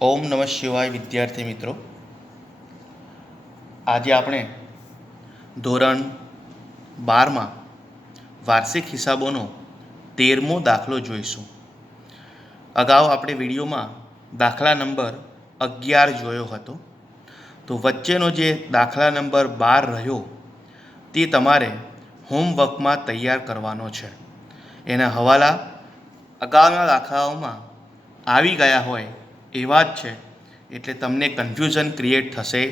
ઓમ નમઃ શિવાય વિદ્યાર્થી મિત્રો, આજે આપણે ધોરણ 12માં વાર્ષિક હિસાબોનો 13મો દાખલો જોઈશું. અગાઉ આપણે વિડીયોમાં દાખલા નંબર 11 જોયો હતો. તો વચ્ચેનો જે દાખલા નંબર 12 રહ્યો તે તમારે હોમવર્કમાં તૈયાર કરવાનો છે. એના હવાલા અગાઉના દાખલાઓમાં આવી ગયા હોય એવા જ છે, એટલે તમને કન્ફ્યુઝન ક્રિએટ થશે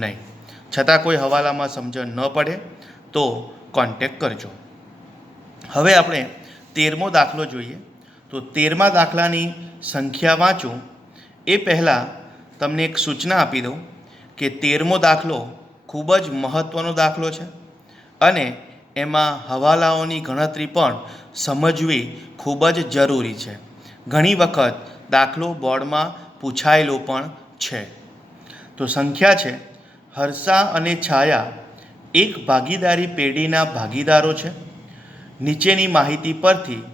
નહીં. છતાં કોઈ હવાલામાં સમજણ ન પડે તો કોન્ટેક કરજો. હવે આપણે 13મો દાખલો જોઈએ. તો 13મા દાખલાની સંખ્યા વાંચું એ પહેલાં તમને એક સૂચના આપી દઉં કે 13મો દાખલો ખૂબ જ મહત્ત્વનો દાખલો છે અને એમાં હવાલાઓની ગણતરી પણ સમજવી ખૂબ જ જરૂરી છે. ઘણી વખત દાખલો બોર્ડમાં પૂછાયેલો પણ છે. તો સંખ્યા છે, હર્ષા અને છાયા એક ભાગીદારી પેઢીના ભાગીદારો છે. નીચેની માહિતી પરથી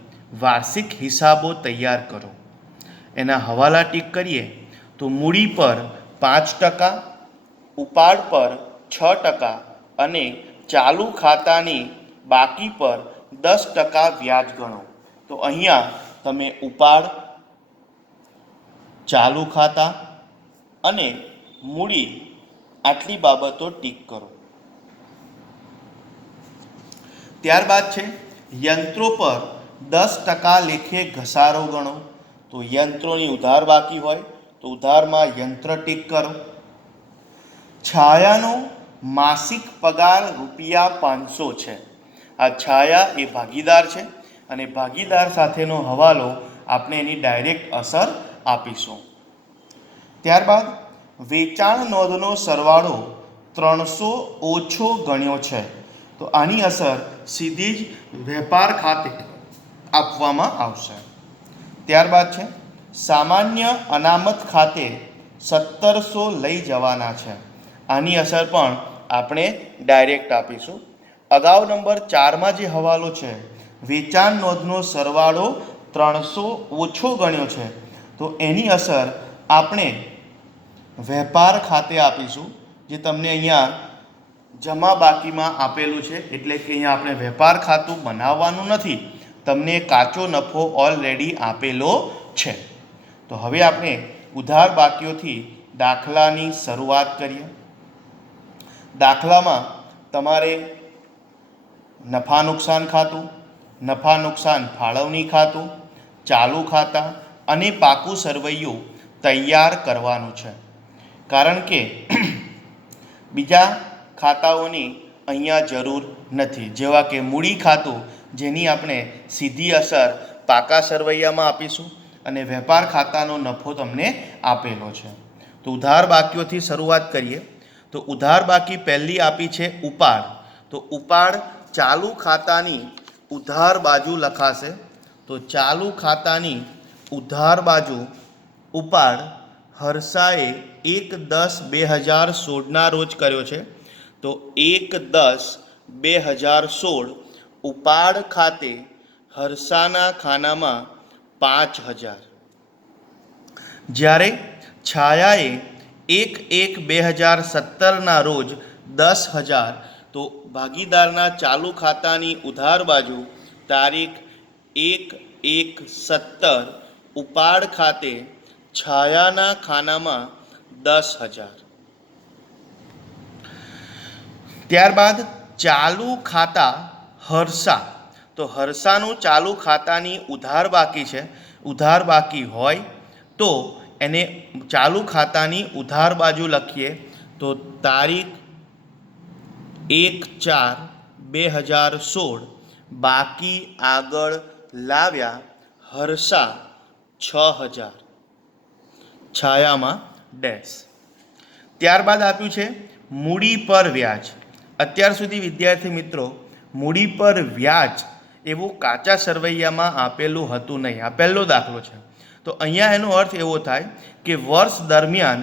વાર્ષિક હિસાબો તૈયાર કરો. એના હવાલા ટીક કરીએ તો મૂડી પર 5%, ઉપાડ પર 6% અને ચાલુ ખાતાની બાકી પર 10% વ્યાજ ગણો. તો અહીંયા તમે ઉપાડ, ચાલુ ખાતા અને મૂડી આટલી બાબતો ટીક કરો. ત્યારબાદ છે યંત્રો પર 10% લેખે ઘસારો ગણો. તો યંત્રોની ઉધાર બાકી હોય તો ઉધારમાં યંત્ર ટીક કરો. છાયાનો માસિક પગાર ₹500 છે. આ છાયા એ ભાગીદાર છે અને ભાગીદાર સાથેનો હવાલો આપણે એની ડાયરેક્ટ અસર આપીશું. ત્યારબાદ વેચાણ નોંધનો સરવાળો 300 ઓછો ગણ્યો છે. તો આની અસર સીધી જ વેપાર ખાતે આપવામાં આવશે. ત્યારબાદ છે સામાન્ય અનામત ખાતે 1700 લઈ જવાના છે. આની અસર પણ આપણે ડાયરેક્ટ આપીશું. અગાઉ નંબર 4માં જે હવાલો છે, વેચાણ નોંધનો સરવાળો 300 ઓછો ગણ્યો છે, તો એની અસર આપણે વેપાર ખાતે આપીશું, જે તમને અહીંયા જમા બાકીમાં આપેલું છે. એટલે કે અહીંયા આપણે વેપાર ખાતું બનાવવાનું નથી, તમને કાચો નફો ઓલરેડી આપેલો છે. તો હવે આપણે ઉધાર બાકીઓથી દાખલાની શરૂઆત કરીએ. દાખલામાં તમારે નફા નુકસાન ખાતું, નફા નુકસાન ફાળવણી ખાતું, ચાલુ ખાતા અને પાકું સરવૈયું તૈયાર કરવાનું છે. કારણ કે બીજા ખાતાઓની અહીંયા જરૂર નથી, જેવા કે મૂડી ખાતું, જેની આપણે સીધી અસર પાકા સરવૈયામાં આપીશું અને વેપાર ખાતાનો નફો તમને આપેલો છે. તો ઉધાર બાકીઓથી શરૂઆત કરીએ. તો ઉધાર બાકી પહેલી આપી છે ઉપાડ. તો ઉપાડ ચાલુ ખાતાની ઉધાર બાજુ લખાશે. તો ચાલુ ખાતાની ઉધાર બાજુ ઉપાડ હર્ષાએ 1/10/2016 રોજ કર્યો છે. તો 1/10/2016 ઉપાડ ખાતે હર્ષાના ખાનામાં 5000. જ્યારે છાયાએ 1/1/2017 રોજ 10,000. તો ભાગીદારના ચાલુ ખાતાની ઉધાર બાજુ તારીખ 1/1/17 ઉપાડ ખાતે છાયાના ખાનામાં 10,000. ત્યારબાદ ચાલુ ખાતા હર્ષા. તો હર્ષાનું ચાલુ ખાતાની ઉધાર બાકી છે. ઉધાર બાકી હોય તો એને ચાલુ ખાતાની ઉધાર બાજુ લખીએ. તો તારીખ 1/4/2016 બાકી આગળ લાવ્યા હર્ષા 6,000, છાયામાં ડેશ. ત્યારબાદ આપ્યું છે મૂડી પર વ્યાજ. અત્યાર સુધી વિદ્યાર્થી મિત્રો મૂડી પર વ્યાજ એવું કાચા સરવૈયામાં આપેલું હતું નહીં. આ પહેલો દાખલો છે. તો અહીંયા એનો અર્થ એવો થાય કે વર્ષ દરમિયાન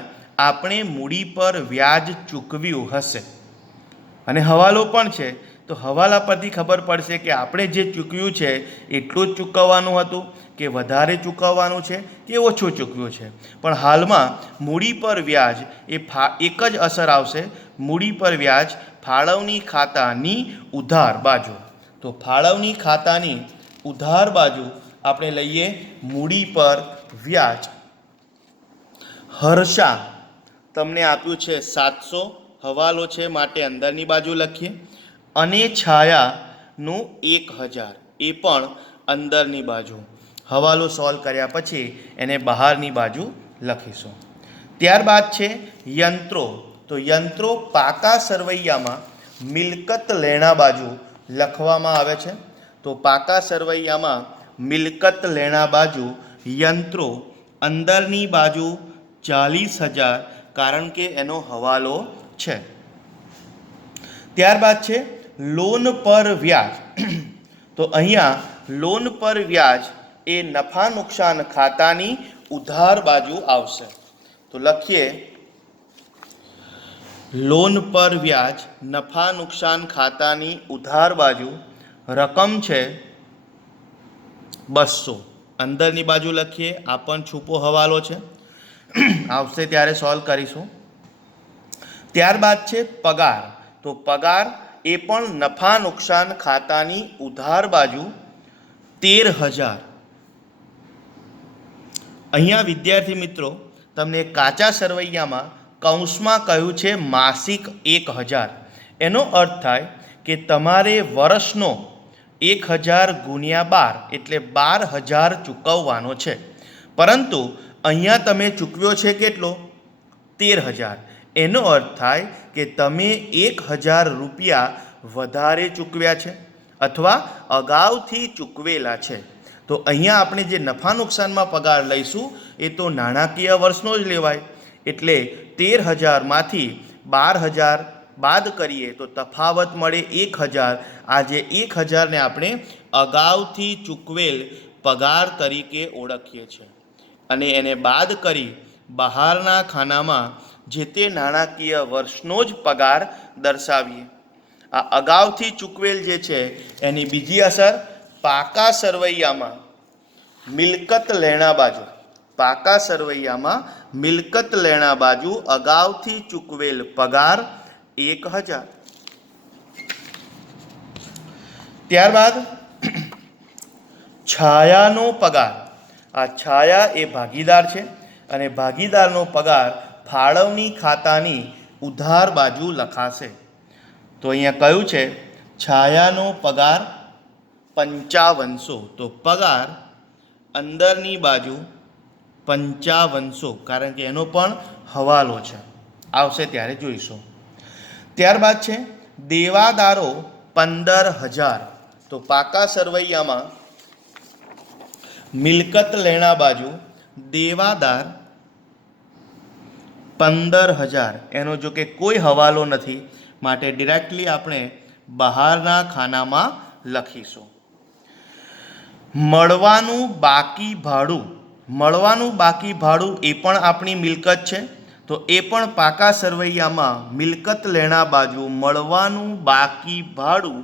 આપણે મૂડી પર વ્યાજ ચૂકવ્યું હશે. અને હવાલો પણ છે તો હવાલા પરથી ખબર પડશે કે આપણે જે ચૂકવ્યું છે એટલું જ ચૂકવવાનું હતું કે વધારે ચૂકવવાનું છે કે ઓછું ચૂકવ્યું છે. પણ હાલમાં મૂડી પર વ્યાજ એક જ અસર આવશે, મૂડી પર વ્યાજ ફાળવણી ખાતાની ઉધાર બાજુ. તો ફાળવણી ખાતાની ઉધાર બાજુ આપણે લઈએ મૂડી પર વ્યાજ. હર્ષા તમને આપ્યું છે 700, હવાલો છે માટે અંદરની બાજુ લખીએ, અને છાયાનું 1000 એ પણ અંદરની બાજુ. હવાલો સોલ્વ કર્યા પછી એને બહારની બાજુ લખીશું. ત્યારબાદ છે યંત્રો. તો યંત્રો પાકા સરવૈયામાં મિલકત લેણા બાજુ લખવામાં આવે છે. તો પાકા સરવૈયામાં મિલકત લેણા બાજુ યંત્રો અંદરની બાજુ 40,000, કારણ કે એનો હવાલો છે. ત્યારબાદ છે લોન પર વ્યાજ. તો અહીંયા લોન પર વ્યાજ એ નફા નુકસાન ખાતાની ઉધાર બાજુ આવશે. તો લખીએ લોન પર વ્યાજ નફા નુકસાન ખાતાની ઉધાર બાજુ રકમ છે 200, અંદરની બાજુ લખીએ. આ પણ છૂપો હવાલો છે, આવશે ત્યારે સોલ્વ કરીશું. ત્યારબાદ છે પગાર. તો પગાર એ પણ નફા નુકસાન ખાતાની ઉધાર બાજુ 13,000. અહીંયા વિદ્યાર્થી મિત્રો તમને કાચા સરવૈયામાં કૌંસમાં કહ્યું છે માસિક 1000. એનો અર્થ થાય કે તમારે વર્ષનો 1000 ગુણ્યા 12 એટલે 12,000 ચૂકવવાનો છે. પરંતુ અહીંયા તમે ચૂકવ્યો છે કેટલો? 13,000. એનો અર્થ થાય કે તમે 1,000 રૂપિયા વધારે ચૂકવ્યા છે અથવા અગાઉથી ચૂકવેલા છે. તો અહીંયા આપણે જે નફા નુકસાનમાં પગાર લઈશું એ તો નાણાકીય વર્ષનો જ લેવાય. એટલે 13,000માંથી 12,000 બાદ કરીએ તો તફાવત મળે 1,000. આ જે 1,000ને આપણે અગાઉથી ચૂકવેલ પગાર તરીકે ઓળખીએ છીએ અને એને બાદ કરી બહારના ખાનામાં જે તે નાણાકીય વર્ષનો જ પગાર દર્શાવીએ. આ અગાઉથી ચૂકવેલ જે છે એની બીજી અસર પાકા સરવૈયામાં મિલકત લેણા બાજુ. પાકા સરવૈયામાં મિલકત લેણા બાજુ અગાઉથી ચૂકવેલ પગાર 1,000. ત્યારબાદ છાયાનો પગાર. આ છાયા એ ભાગીદાર છે અને ભાગીદારનો પગાર ફાળવણી ખાતાની ઉધાર બાજુ લખાશે. તો અહીંયા કયું છે છાયાનો પગાર 5500. તો પગાર અંદરની બાજુ 5500, કારણ કે એનો પણ હવાલો છે, આવશે ત્યારે જોઈશું. ત્યારબાદ છે દેવાદારો 15,000. તો પાકા સરવૈયામાં મિલકત લેણા બાજુ દેવાદાર 15,000. એનો જો કે કોઈ હવાલો નથી માટે ડિરેક્ટલી આપણે બહારના ખાનામાં લખીશું. મળવાનું બાકી ભાડું. મળવાનું બાકી ભાડું એ પણ આપણી મિલકત છે. તો એ પણ પાકા સરવૈયામાં મિલકત લેણા બાજુ મળવાનું બાકી ભાડું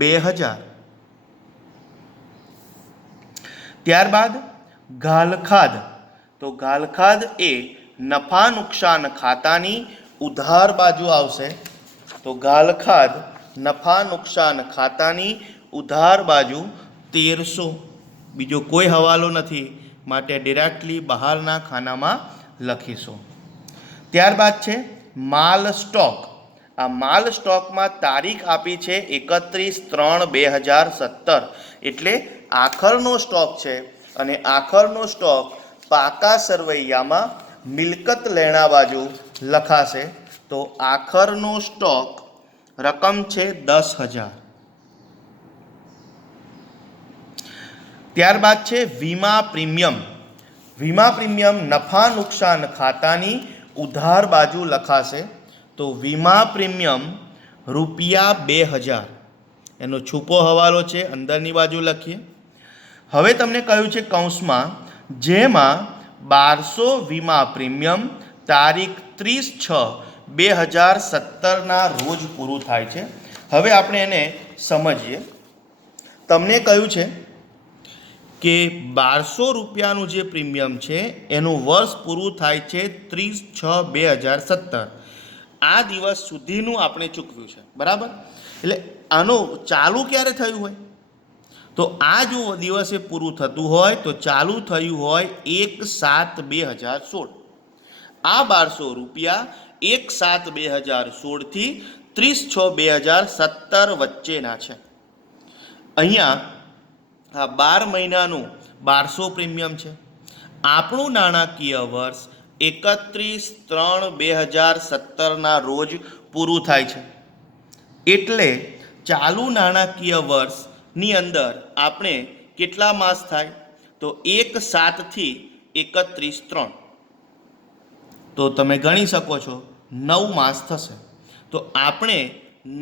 2,000. ત્યારબાદ ગાલખાદ. તો ગાલખાદ એ નફા નુકસાન ખાતાની ઉધાર બાજુ આવશે. તો ગાલખાદ નફા નુકસાન ખાતાની ઉધાર બાજુ 1300. બીજો કોઈ હવાલો નથી માટે ડિરેક્ટલી બહારના ખાનામાં લખીશું. ત્યારબાદ છે માલ સ્ટોક. આ માલ સ્ટોકમાં તારીખ આપી છે 31/3/2017, એટલે આખરનો સ્ટોક છે અને આખરનો સ્ટોક પાકા સરવૈયામાં મિલકત લેણા બાજુ લખાશે. તો આખરનો સ્ટોક રકમ છે 10,000. ત્યારબાદ છે વીમા પ્રીમિયમ. વીમા પ્રીમિયમ નફા નુકસાન ખાતાની ઉધાર બાજુ લખાશે. તો વીમા પ્રીમિયમ ₹2,000. એનો છૂપો હવાલો છે, અંદરની બાજુ લખીએ. હવે તમને કહ્યું છે કૌંસમાં જેમાં 1200 વીમા પ્રીમિયમ તારીખ 30/6/2017 રોજ પૂરું થાય છે. હવે આપણે એને સમજીએ. તમને કહ્યું છે કે 1200 રૂપિયાનું જે પ્રીમિયમ છે એનું વર્ષ પૂરું થાય છે 30/6/2017. આ દિવસ સુધીનું આપણે ચૂકવ્યું છે, બરાબર. એટલે આનું ચાલુ ક્યારે થયું હોય? તો આ જો દિવસે પૂરું થતું હોય તો ચાલુ થયું હોય 1/7/2016. આ 1200 રૂપિયા 1/7/2016 થી 30/6/2017 વચ્ચેના છે. અહીંયા આ 12 મહિનાનું 1200 પ્રીમિયમ છે. આપણું નાણાકીય વર્ષ 31/3/2017ના રોજ પૂરું થાય છે. એટલે ચાલુ નાણાકીય વર્ષની અંદર આપણે કેટલા માસ થાય? તો 1/7 થી 31/3. તો તમે ગણી શકો છો 9 માસ થશે. તો આપણે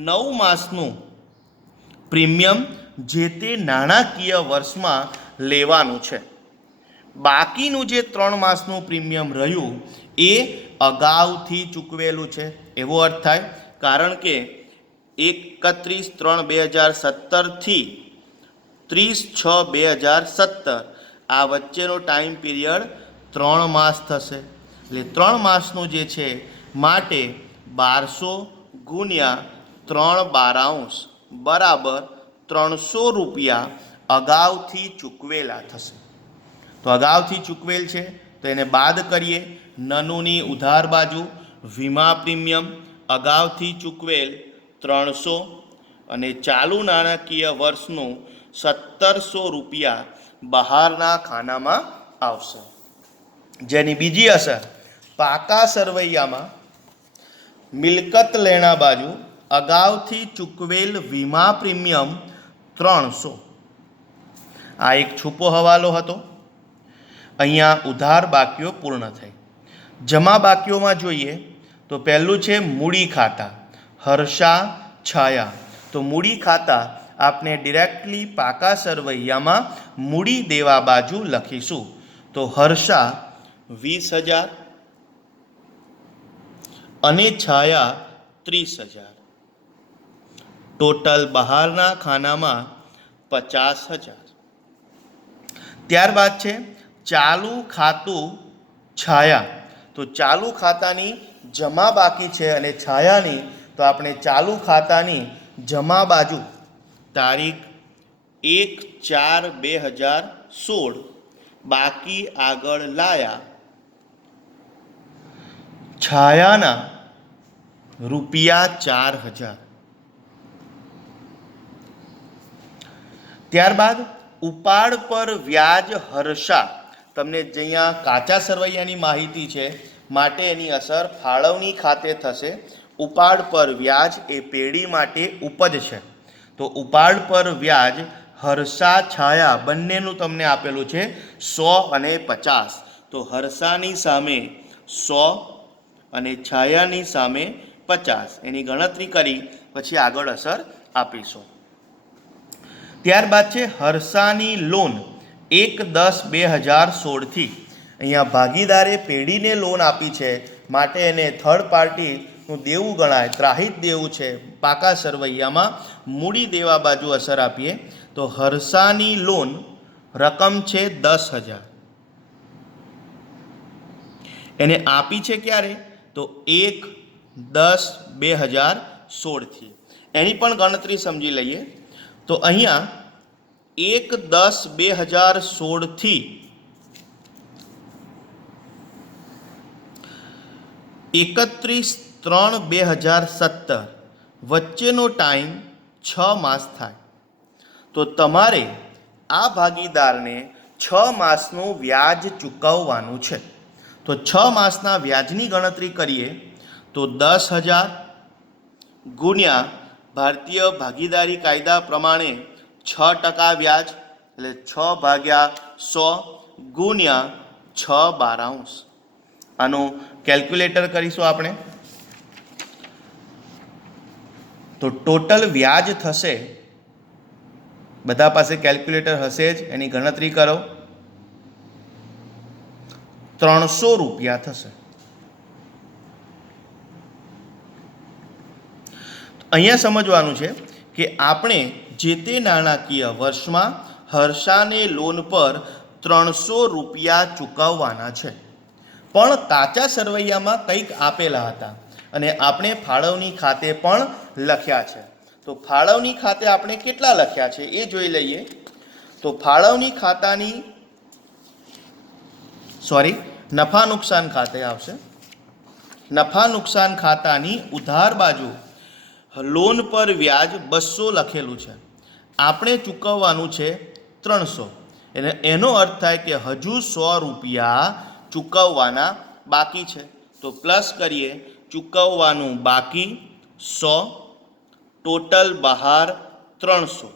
9 માસનું પ્રીમિયમ જે તે નાણાકીય વર્ષમાં લેવાનું છે. બાકીનું જે 3 માસનું પ્રીમિયમ રહ્યું એ અગાઉથી ચૂકવેલું છે એવો અર્થ થાય. કારણ કે 31/3/2017 થી 30/6/2017 આ વચ્ચેનો ટાઈમ પીરિયડ 3 માસ થશે. એટલે 3 માસનું જે છે માટે 1200 ગુણ્યા 3/12 બરાબર 300 રૂપિયા અગાઉથી ચૂકવેલા થશે. તો અગાઉથી ચૂકવેલ છે તો એને બાદ કરીએ. નનુની ઉધાર બાજુ વીમા પ્રીમિયમ અગાઉથી ચૂકવેલ 300 અને ચાલુ નાણાકીય વર્ષનું 1700 રૂપિયા બહારના ખાનામાં આવશે. જેની બીજી અસર પાકા સરવૈયામાં મિલકત લેણા બાજુ અગાઉથી ચૂકવેલ વીમા પ્રીમિયમ 300. આ એક છૂપો હવાલો હતો. અહીંયા ઉધાર બાકીઓ પૂર્ણ થઈ. જમા બાકીઓમાં જોઈએ તો પહેલું છે મૂડી ખાતા હર્ષા છાયા. તો મૂડી ખાતા આપણે ડિરેક્ટલી પાકા સરવૈયામાં મૂડી દેવા બાજુ લખીશું. તો હર્ષા 20,000 અને છાયા 30,000. ટોટલ બહારના ખાનામાં 50,000. ત્યારબાદ છે ચાલુ ખાતું છાયા. તો ચાલુ ખાતાની જમા બાકી છે અને છાયાની તો આપણે ચાલુ ખાતાની જમા બાજુ તારીખ 1/4/2016 બાકી આગળ લાયા. છાયાના રૂપિયા 4,000. ત્યારબાદ ઉપાડ પર વ્યાજ હર્ષા. તમને અહીંયા કાચા સરવૈયાની માહિતી છે માટે એની અસર ફાળવણી ખાતે થશે. ઉપાડ પર વ્યાજ એ પેઢી માટે ઉપજ છે. તો ઉપાડ પર વ્યાજ હર્ષા છાયા બંનેનું તમને આપેલું છે 100 અને 50. તો હર્ષાની સામે 100 અને છાયાની સામે 50 એની ગણતરી કરી પછી આગળ અસર આપીશું. ત્યારબાદ છે હર્ષાની લોન 1/10/2016 થી. અહીંયા ભાગીદારે પેઢીને લોન આપી છે માટે એને થર્ડ પાર્ટીનું દેવું ગણાય, ત્રાહિત દેવું છે. પાકા સરવૈયામાં મૂડી દેવા બાજુ અસર આપીએ તો હર્ષાની લોન રકમ છે 10,000. એને આપી છે ક્યારે? તો 1/10/2016 થી. એની પણ ગણતરી સમજી લઈએ. તો અહીંયા 1/10/2016 થી 31/3/2017 વચ્ચેનો ટાઈમ 6 માસ થાય. તો તમારે આ ભાગીદારને 6 માસનું વ્યાજ ચૂકવવાનું છે. તો 6 માસના વ્યાજની ગણતરી કરીએ તો 10,000 ગુણ્યા ભારતીય ભાગીદારી કાયદા પ્રમાણે 6% વ્યાજ એટલે 6/100 ગુણ્યા 6/12. આનું કેલ્ક્યુલેટર કરીશું આપણે. તો ટોટલ વ્યાજ થશે, બધા પાસે કેલ્ક્યુલેટર હશે જ, એની ગણતરી કરો. 300 રૂપિયા થશે. અહીંયા સમજવાનું છે કે આપણે જે તે નાણાકીય વર્ષમાં હર્ષાને લોન પર 300 રૂપિયા ચૂકવવાના છે, પણ કાચા સરવૈયામાં કંઈક આપેલા હતા અને આપણે ફાળવણી ખાતે પણ લખ્યા છે. તો ફાળવણી ખાતે આપણે કેટલા લખ્યા છે એ જોઈ લઈએ. તો ફાળવણી ખાતાની નફા નુકસાન ખાતે આવશે. નફા નુકસાન ખાતાની ઉધાર બાજુ લોન પર વ્યાજ 200 લખેલું છે, આપણે ચૂકવવાનું છે 300. એનો અર્થ થાય કે હજુ 100 રૂપિયા ચૂકવવાના બાકી છે. તો પ્લસ કરીએ, ચૂકવવાનું બાકી 100, ટોટલ બહાર 300.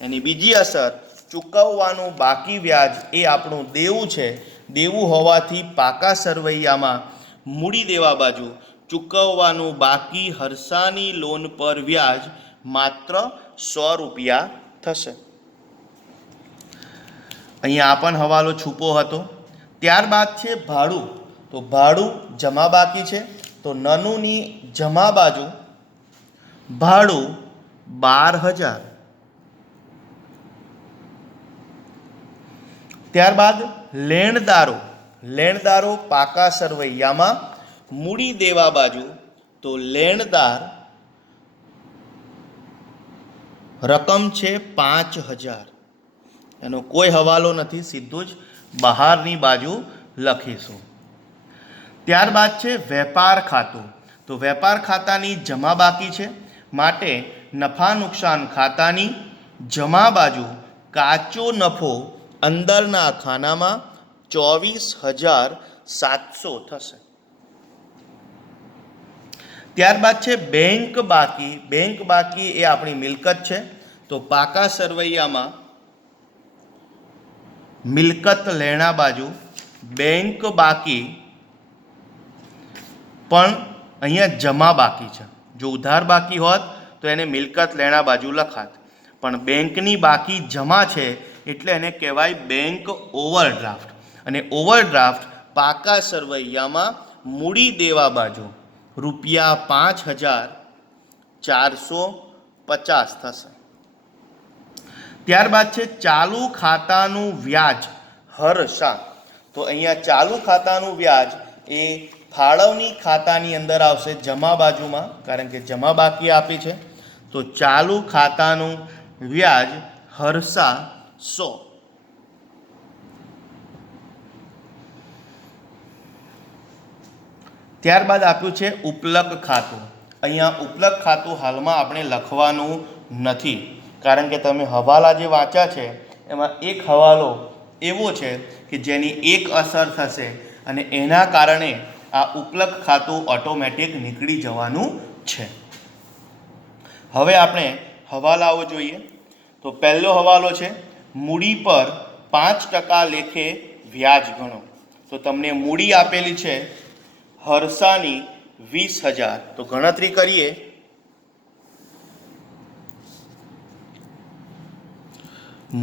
એની બીજી અસર, ચૂકવવાનું બાકી વ્યાજ એ આપણું દેવું છે. દેવું હોવાથી પાકા સરવૈયામાં મૂડી દેવા બાજુ ચૂકવવાનું બાકી હર્ષાની લોન પર વ્યાજ માત્ર 100 રૂપિયા થશે. અહીંયા આ પણ હવાલો છૂપો હતો. ત્યારબાદ છે ભાડું. તો ભાડું જમા બાકી છે, તો નનુની જમા બાજુ ભાડું 12,000. ત્યારબાદ લેણદારો પાકા સરવૈયામાં મૂડી દેવા બાજુ, તો લેણદાર રકમ છે 5,000. એનો કોઈ હવાલો નથી, સીધું જ બહારની બાજુ લખીશું. ત્યારબાદ છે વેપાર ખાતું. તો વેપાર ખાતાની જમા બાકી છે, માટે નફા નુકસાન ખાતાની જમા બાજુ કાચો નફો અંદરના ખાનામાં 24,700 થશે. ત્યારબાદ છે બેંક બાકી. બેંક બાકી એ આપણી મિલકત છે, તો પાકા સરવૈયામાં મિલકત લેણા બાજુ બેંક બાકી પણ અહીંયા જમા બાકી છે. જો ઉધાર બાકી હોત તો એને મિલકત લેણા બાજુ લખાત, પણ બેંકની બાકી જમા છે એટલે એને કહેવાય બેંક ઓવરડ્રાફ્ટ. અને ઓવરડ્રાફ્ટ પાકા સરવૈયામાં મૂડી દેવા બાજુ ₹5,450 થશે. ત્યારબાદ છે ચાલુ ખાતાનું વ્યાજ હર્ષા. તો અહીંયા ચાલુ ખાતાનું વ્યાજ એ ફાળવણી ખાતાની અંદર આવશે, જમા બાજુમાં, કારણ કે જમા બાકી આપી છે. તો ચાલુ ખાતાનું વ્યાજ હર્ષા 100. ત્યારબાદ આપ્યું છે ઉપલક ખાતું. અહીંયા ઉપલક ખાતું હાલમાં આપણે લખવાનું નથી, કારણ કે તમે હવાલા જે વાંચ્યા છે એમાં એક હવાલો એવો છે કે જેની એક અસર થશે અને એના કારણે આ ઉપલક ખાતું ઓટોમેટિક નીકળી જવાનું છે. હવે આપણે હવાલાઓ જોઈએ. તો પહેલો હવાલો છે મૂડી પર 5% લેખે વ્યાજ ગણો. તો તમને મૂડી આપેલી છે હર્ષાની 20,000. તો ગણતરી કરીએ.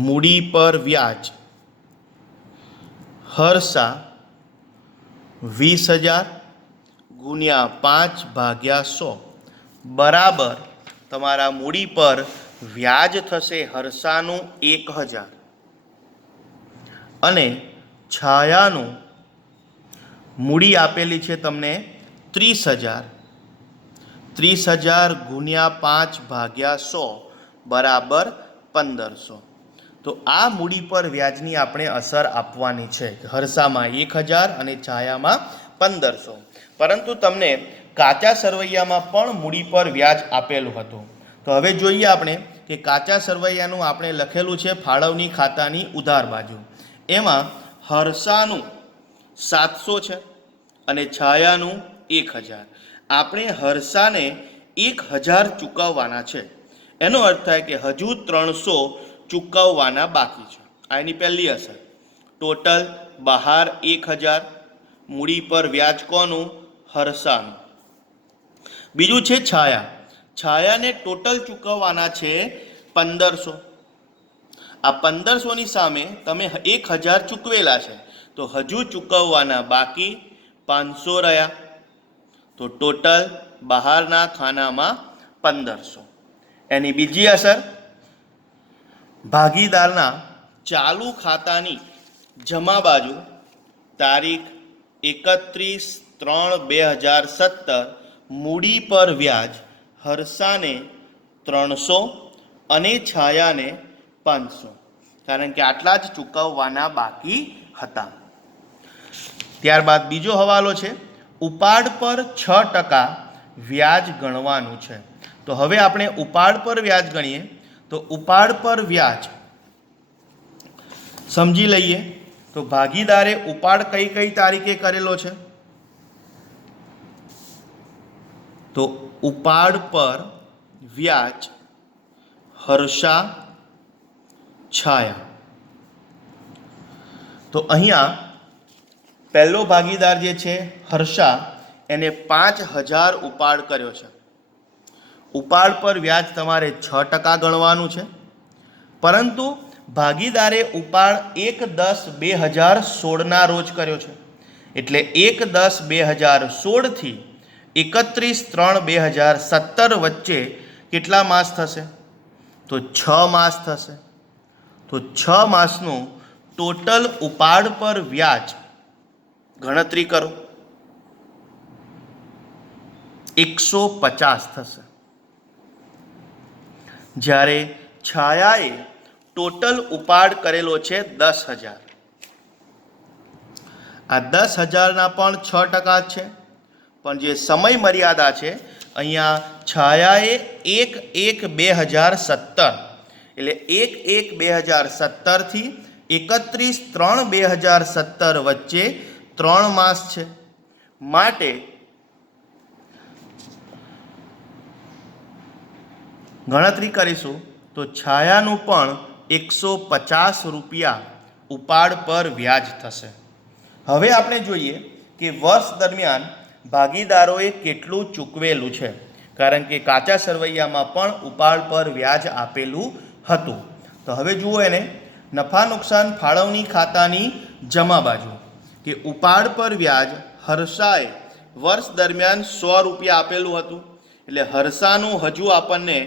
મૂડી પર વ્યાજ હર્ષા 20,000 ગુણ્યા 5/100 બરાબર તમારા મૂડી પર વ્યાજ થશે હર્ષાનું 1,000 અને છાયાનું મૂડી આપેલી છે તમને 30,000. 30,000 ગુણ્યા 5/100 બરાબર 1,500. તો આ મૂડી પર વ્યાજની આપણે અસર આપવાની છે. હર્ષામાં 1,000 અને છાયામાં 1,500. પરંતુ તમને કાચા સરવૈયામાં પણ મૂડી પર વ્યાજ આપેલું હતું. તો હવે જોઈએ આપણે કે કાચા સરવૈયાનું આપણે લખેલું છે ફાળવણી ખાતાની ઉધાર બાજુ. એમાં હર્ષાનું 700 છે અને છાયાનું 1,000. આપણે હર્ષાને 1,000 ચૂકવવાના છે. એનો અર્થ થાય કે હજુ 300 ચૂકવવાના બાકી છે. આ એની પહેલી અસર. ટોટલ બહાર 1,000. મૂડી પર વ્યાજ કોનું? હર્ષાનું. બીજું છે છાયા. છાયાને ટોટલ ચૂકવવાના છે 1,500. આ 1,500ની સામે તમે 1,000 ચૂકવેલા છે, તો હજુ ચૂકવવાના બાકી 500 રહ્યા. તો ટોટલ બહારના ખાનામાં 1500. એની બીજી અસર, ભાગીદારના ચાલુ ખાતાની જમા બાજુ તારીખ 31/3/2017 મૂડી પર વ્યાજ હર્ષાને 300 અને છાયાને 500, કારણ કે આટલા જ ચૂકવવાના બાકી હતા. ત્યારબાદ બીજો હવાલો છે, ઉપાડ પર 6% વ્યાજ ગણવાનું છે. તો હવે આપણે ઉપાડ પર વ્યાજ ગણીએ તો ઉપાડ પર વ્યાજ સમજી લઈએ. તો ભાગીદારે ઉપાડ કઈ કઈ તારીખે કરેલો છે? તો ઉપાડ પર વ્યાજ હર્ષા, છાયા. તો અહીંયા પહેલો ભાગીદાર જે છે હર્ષા, એને 5000 ઉપાડ કર્યો છે. ઉપાડ પર વ્યાજ તમારે 6% ગણવાનું છે, પરંતુ ભાગીદારે ઉપાડ 1/10/2016 રોજ કર્યો છે. એટલે 1/10/2016 થી 31/3/2017 વચ્ચે કેટલા માસ થશે? તો 6 માસ થશે. તો 6 માસનું ટોટલ ઉપાડ પર વ્યાજ ગણતરી કરો, 150 થશે. જ્યારે છાયાએ ટોટલ ઉપાડ કરેલો છે 10,000. આ 10,000ના પણ 6% છે, પણ જે સમય મર્યાદા છે અહીંયા છાયાએ 1/1/2017 એટલે 1/1/2017 થી 31/3/2017 વચ્ચે 3 માસ છે. માટે ગણતરી કરીશું તો છાયાનું પણ 150 રૂપિયા ઉપાડ પર વ્યાજ થશે. હવે આપણે જોઈએ કે વર્ષ દરમિયાન ભાગીદારોએ કેટલું ચૂકવેલું છે, કારણ કે કાચા સરવૈયામાં પણ ઉપાડ પર વ્યાજ આપેલું હતું. તો હવે જુઓ એને નફા નુકસાન ફાળવણી ખાતાની જમા બાજુ, કે ઉપાડ પર વ્યાજ હર્ષાએ વર્ષ દરમિયાન 100 રૂપિયા આપેલું હતું. એટલે હર્ષાનું હજુ આપણને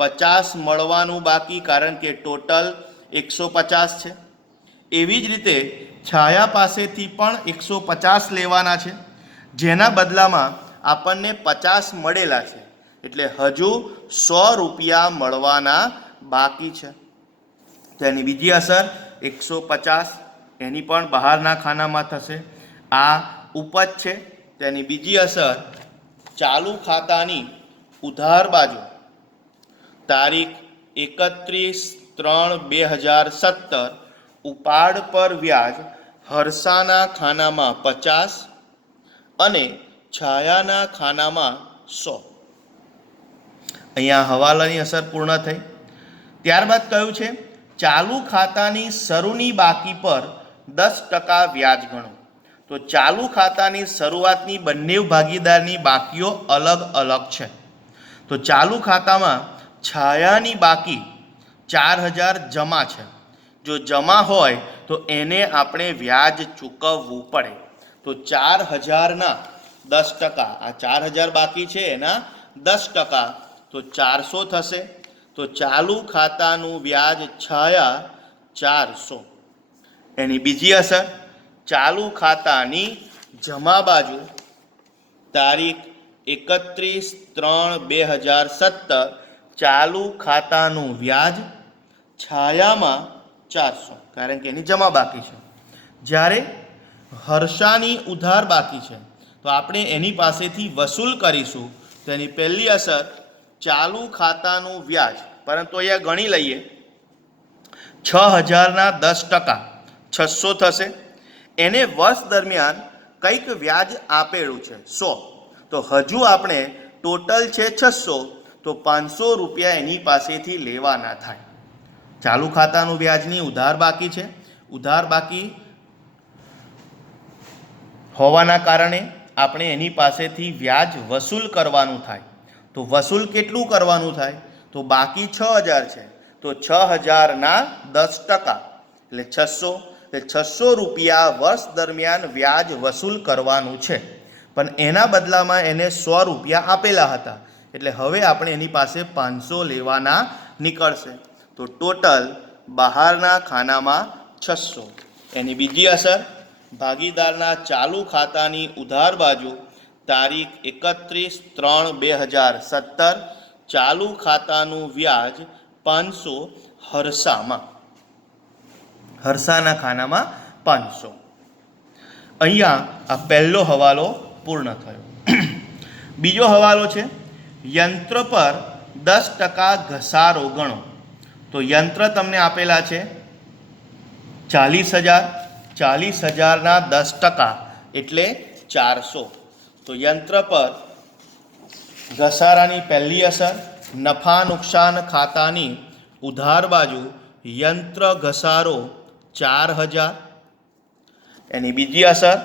50 મળવાનું બાકી, કારણ કે ટોટલ 150 છે. એવી જ રીતે છાયા પાસેથી પણ 150 લેવાના છે, જેના બદલામાં આપણને 50 મળેલા છે. એટલે હજુ 100 રૂપિયા મળવાના બાકી છે. તેની બીજી અસર 150, એની પણ બહારના ખાનામાં થશે. આ ઉપજ છે. તેની બીજી અસર, ચાલુ ખાતાની ઉધાર બાજુ તારીખ 31/3/2017 ઉપાડ પર વ્યાજ હર્ષાના ખાનામાં 50 અને છાયાના ખાનામાં 100. અહીંયા હવાલાની અસર પૂર્ણ થઈ. ત્યારબાદ કયું છે, ચાલુ ખાતાની શરૂની બાકી પર 10% વ્યાજ ગણો. તો ચાલુ ખાતાની શરૂઆતની બંને ભાગીદારની બાકીઓ અલગ અલગ છે. તો ચાલુ ખાતામાં છાયાની બાકી 4000 જમા છે. જો જમા હોય તો એને આપણે વ્યાજ ચૂકવવું પડે. તો 4000ના 10%, આ 4000 બાકી છે એના 10%, તો 400 થશે. તો ચાલુ ખાતાનું વ્યાજ છાયા 400. એની બીજી અસર, ચાલુ ખાતાની જમા બાજુ તારીખ 31/3/2017 ચાલુ ખાતાનું વ્યાજ છાયામાં 400, કારણ કે એની જમા બાકી છે. જ્યારે હર્ષાની ઉધાર બાકી છે, તો આપણે એની પાસેથી વસૂલ કરીશું. તો એની પહેલી અસર, ચાલુ ખાતાનું વ્યાજ, પરંતુ અહીંયા ગણી લઈએ, 6000ના 10%, 600 થશે. એને વર્ષ દરમિયાન કંઈક વ્યાજ આપેલું છે 100, તો હજુ આપણે ટોટલ છે 600, તો 500 રૂપિયા એની પાસેથી લેવાના થાય. ચાલુ ખાતાનું વ્યાજની ઉધાર બાકી છે. ઉધાર બાકી હોવાના કારણે આપણે એની પાસેથી વ્યાજ વસૂલ કરવાનું થાય. તો વસૂલ કેટલું કરવાનું થાય? તો બાકી 6000 છે, તો 6000ના 10%, એટલે 600. એટલે 600 રૂપિયા વર્ષ દરમિયાન વ્યાજ વસૂલ કરવાનું છે. પણ એના બદલામાં એને 100 રૂપિયા આપેલા હતા, એટલે હવે આપણે એની પાસે 500 લેવાના નીકળશે. તો ટોટલ બહારના ખાનામાં 600. એની બીજી અસર, ભાગીદારના ચાલુ ખાતાની ઉધાર બાજુ તારીખ 31/3/2017 ચાલુ ખાતાનું વ્યાજ 500 હરસામાં, હરસાના ખાનામાં 500. અહીંયા આ પહેલો હવાલો પૂર્ણ થયો. બીજો હવાલો છે, યંત્ર પર 10% ઘસારો ગણો. તો યંત્ર તમને આપેલા છે 40,000, 40,000ના 10% એટલે 400. તો યંત્ર પર ઘસારાની પહેલી અસર, નફા નુકસાન ખાતાની ઉધાર બાજુ યંત્ર ઘસારો 4,000. એની બીજી અસર,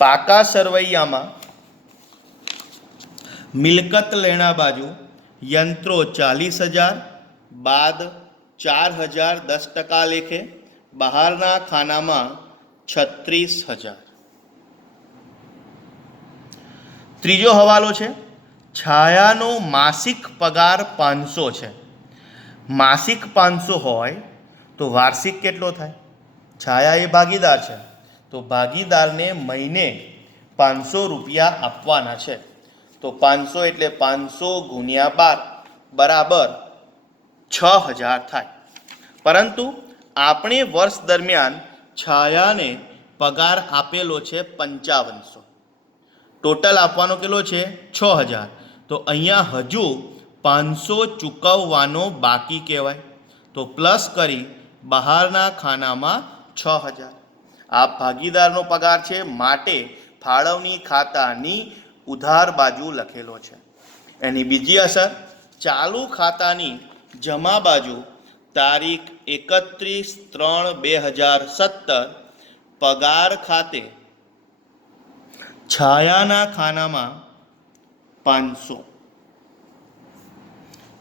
પાકા સરવૈયામાં મિલકત લેણા બાજુ યંત્રો 40,000 બાદ 4,000 10% લેખે, બહારના ખાનામાં 36,000. ત્રીજો હવાલો છે, છાયાનો માસિક પગાર 500 છે. માસિક 500 હોય તો વાર્ષિક કેટલો થાય? છાયા એ ભાગીદાર છે, તો ભાગીદારને મહિને 500 રૂપિયા આપવાના છે. તો 500 એટલે 500 ગુણ્યા 12 બરાબર 6,000 થાય. પરંતુ આપણે વર્ષ દરમિયાન છાયાને પગાર આપેલો છે 5500. ટોટલ આપવાનો કેટલો છે? 6,000. તો અહીંયા હજુ 500 ચૂકવવાનો બાકી કહેવાય. તો પ્લસ કરી બહારના ખાનામાં 6,000. આ ભાગીદારનો પગાર છે, માટે ફાળવણી ખાતાની ઉધાર બાજુ લખેલો છે. એની બીજી અસર, ચાલુ ખાતાની જમા બાજુ તારીખ 31/3/2017 પગાર ખાતે છાયાના ખાનામાં 500.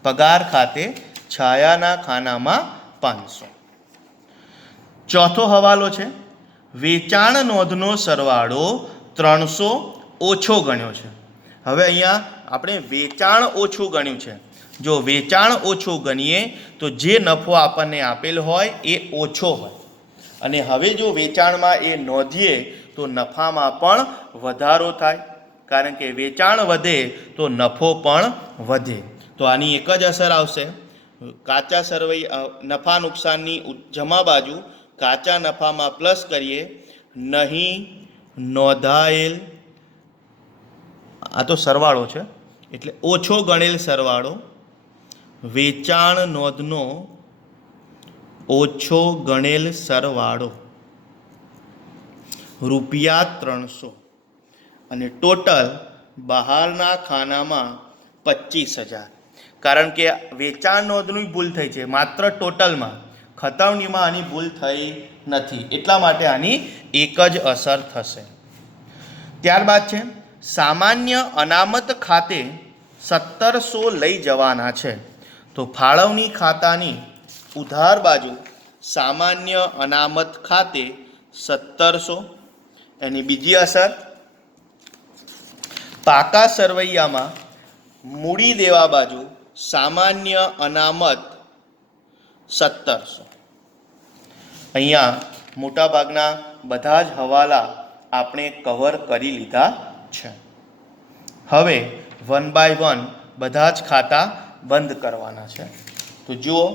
પગાર ખાતે છાયાના ખાનામાં 500. ચોથો હવાલો છે, વેચાણ નોંધનો સરવાળો 300 ઓછો ગણ્યો છે. હવે અહીંયા આપણે વેચાણ ઓછું ગણ્યું છે. જો વેચાણ ઓછું ગણીએ તો જે નફો આપણને આપેલ હોય એ ઓછો હોય, અને હવે જો વેચાણમાં એ નોંધીએ તો નફામાં પણ વધારો થાય, કારણ કે વેચાણ વધે તો નફો પણ વધે. તો આની એક જ અસર આવશે, કાચા સરવૈયા નફા નુકસાનની જમા બાજુ કાચા નફામાં પ્લસ કરીએ, નહીં નોંધાયેલ, આ તો સરવાળો છે એટલે ઓછો ગણેલ સરવાળો, વેચાણ નોંધનો ઓછો ગણેલ સરવાળો ₹300. અને ટોટલ બહારના ખાનામાં 25,000. કારણ કે વેચાણ નોંધની ભૂલ થઈ છે, માત્ર ટોટલમાં, ખતવણીમાં આની ભૂલ થઈ નથી, એટલા માટે આની એક જ અસર થશે. ત્યારબાદ છે, સામાન્ય અનામત ખાતે 1700 લઈ જવાના છે. તો ફાળવણી ખાતાની ઉધાર બાજુ સામાન્ય અનામત ખાતે 1700. એની બીજી અસર, પાકા સરવૈયામાં મૂડી દેવા બાજુ સામાન્ય અનામત 1700. અહીંયા મોટાભાગના બધા જ હવાલા આપણે કવર કરી લીધા છે. હવે 1 by 1 બધા જ ખાતા બંધ કરવાના છે. તો જુઓ,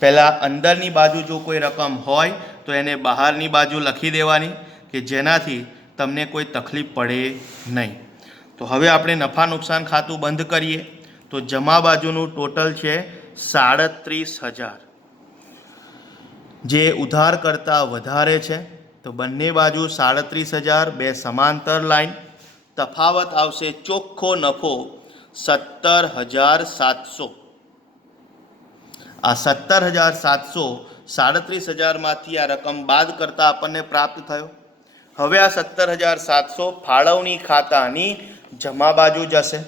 પહેલાં અંદરની બાજુ જો કોઈ રકમ હોય તો એને બહારની બાજુ લખી દેવાની, કે જેનાથી તમને કોઈ તકલીફ પડે નહીં. તો હવે આપણે નફા નુકસાન ખાતું બંધ કરીએ. તો જમા બાજુનું ટોટલ છે 37,000, જે ઉધાર કરતાં વધારે છે. તો બંને બાજુ 37,000, બે સમાંતર લાઈન. તફાવત આવશે ચોખ્ખો નફો 17,700. આ 17,700 37,000માંથી આ રકમ બાદ કરતાં આપણને પ્રાપ્ત થયો. હવે આ 17,700 ફાળવણી ખાતાની જમા બાજુ જશે.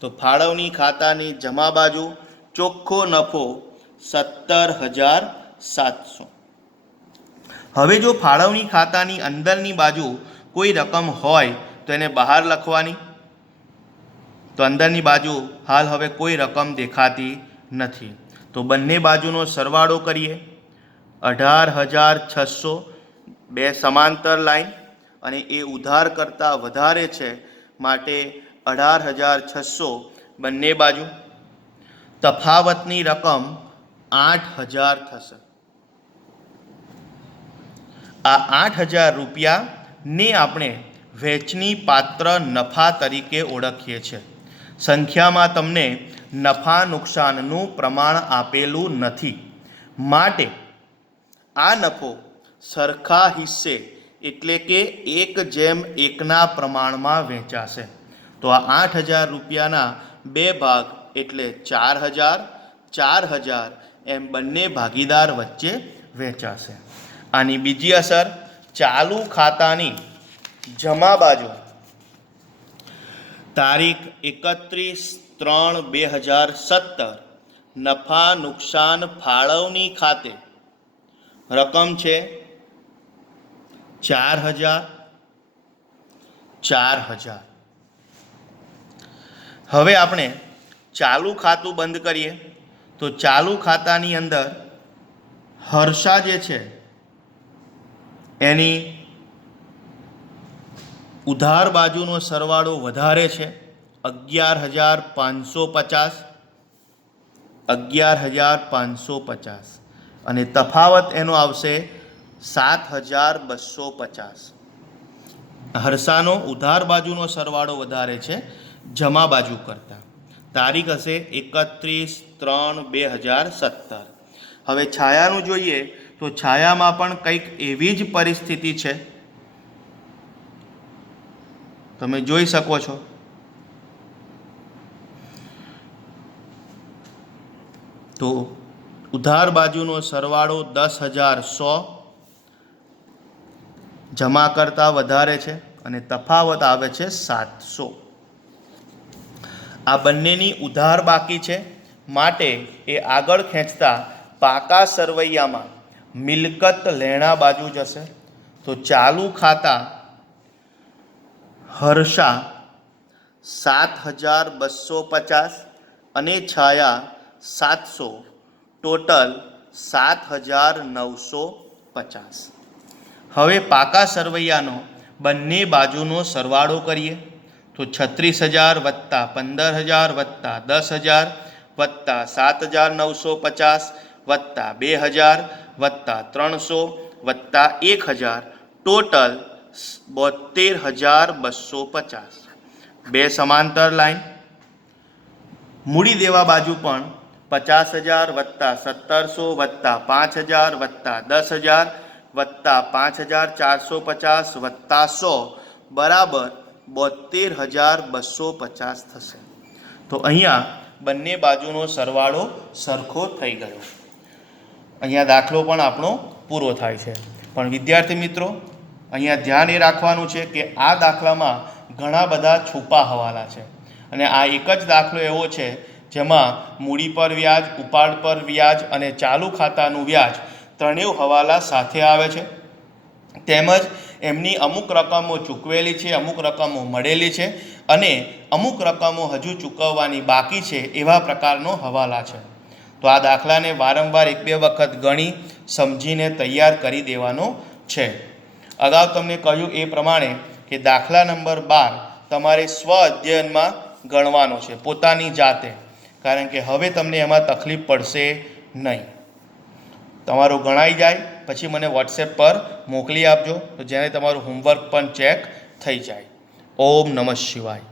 તો ફાળવણી ખાતાની જમા બાજુ ચોખ્ખો નફો 17,700. હવે જો ફાળવણી ખાતાની અંદરની બાજુ કોઈ રકમ હોય તો એને બહાર લખવાની. તો અંદરની બાજુ હાલ હવે કોઈ રકમ દેખાતી નથી. તો બંને બાજુનો સરવાળો કરીએ. 18,600 બે સમાંતર લાઈન અને એ ઉધાર કરતાં વધારે છે માટે 18,600 બંને બાજુ. તફાવતની રકમ 8,000 થશે. આ 8,000 રૂપિયાને આપણે વહેંચણી પાત્ર નફા તરીકે ઓળખીએ છીએ. સંખ્યામાં તમને નફા નુકસાનનું પ્રમાણ આપેલું નથી માટે આ નફો સરખા હિસ્સે એટલે કે 1:1ના પ્રમાણમાં વહેંચાશે. તો આ 8,000 રૂપિયાના બે ભાગ એટલે 4,000 4,000 એમ બંને ભાગીદાર વચ્ચે વહેંચાશે. આની બીજી અસર, ચાલુ ખાતાની જમા બાજુ તારીખ 31/3/2017 નફા નુકસાન ફાળવણી ખાતે રકમ છે 4,000 4,000. હવે આપણે ચાલુ ખાતું બંધ કરીએ. તો ચાલુ ખાતાની અંદર હર્ષા જે છે એની ઉધાર બાજુનો સરવાળો વધારે છે 11,550 11,550 અને તફાવત એનો આવશે 7,250. હર્ષાનો ઉધાર બાજુનો સરવાળો વધારે છે જમા બાજુ કરતાં. તારીખ હશે 31/3/2017. હવે છાયાનું જોઈએ તો છાયામાં પણ કંઈક એવી જ પરિસ્થિતિ છે. તમે જોઈ શકો છો. તો ઉધાર બાજુનો સરવાળો 10,100 જમા કરતાં વધારે છે અને તફાવત આવે છે 700. આ બંનેની ઉધાર બાકી છે માટે એ આગળ ખેંચતા પાકા સરવૈયામાં મિલકત લેણા બાજુ જશે. તો ચાલુ ખાતા હર્ષા 7,250 અને છાયા 700, ટોટલ 7,950. હવે પાકા સરવૈયાનો બંને બાજુનો સરવાળો કરીએ. તો 36,000 વત્તા 15,000 વત્તા 10,000 વત્તા 7,950 વત્તા 2,000 વત્તા 300 વત્તા 1,000, ટોટલ 72,250. બે સમાંતર લાઈન. મૂડી દેવા બાજુ પણ 50,000 વત્તા 1,700 વત્તા 5,000 વત્તા 10,000 વત્તા 5,450 વત્તા 100 બરાબર 72,250 થશે. તો અહીંયા બંને બાજુનો સરવાળો સરખો થઈ ગયો. અહીંયા દાખલો પણ આપણો પૂરો થાય છે. પણ વિદ્યાર્થી મિત્રો, અહીંયા ધ્યાન એ રાખવાનું છે કે આ દાખલામાં ઘણા બધા છુપા હવાલા છે અને આ એક જ દાખલો એવો છે જેમાં મૂડી પર વ્યાજ, ઉપાડ પર વ્યાજ અને ચાલુ ખાતાનું વ્યાજ ત્રણેય હવાલા સાથે આવે છે. તેમજ એમની અમુક રકમો ચૂકવેલી છે, અમુક રકમો મળેલી છે અને અમુક રકમો હજુ ચૂકવવાની બાકી છે એવા પ્રકારનો હવાલા છે. તો આ દાખલાને વારંવાર 1-2 વખત ગણી સમજીને તૈયાર કરી દેવાનો છે. અગાઉ તમને કહ્યું એ પ્રમાણે કે દાખલા નંબર 12 તમારે સ્વ અધ્યયનમાં ગણવાનો છે પોતાની જાતે, કારણ કે હવે તમને એમાં તકલીફ પડશે નહીં. તમારું ગણાઈ જાય પછી મને વોટ્સએપ પર મોકલી આપજો, તો જેને તમારું હોમવર્ક પણ ચેક થઈ જાય. ઓમ નમઃ શિવાય.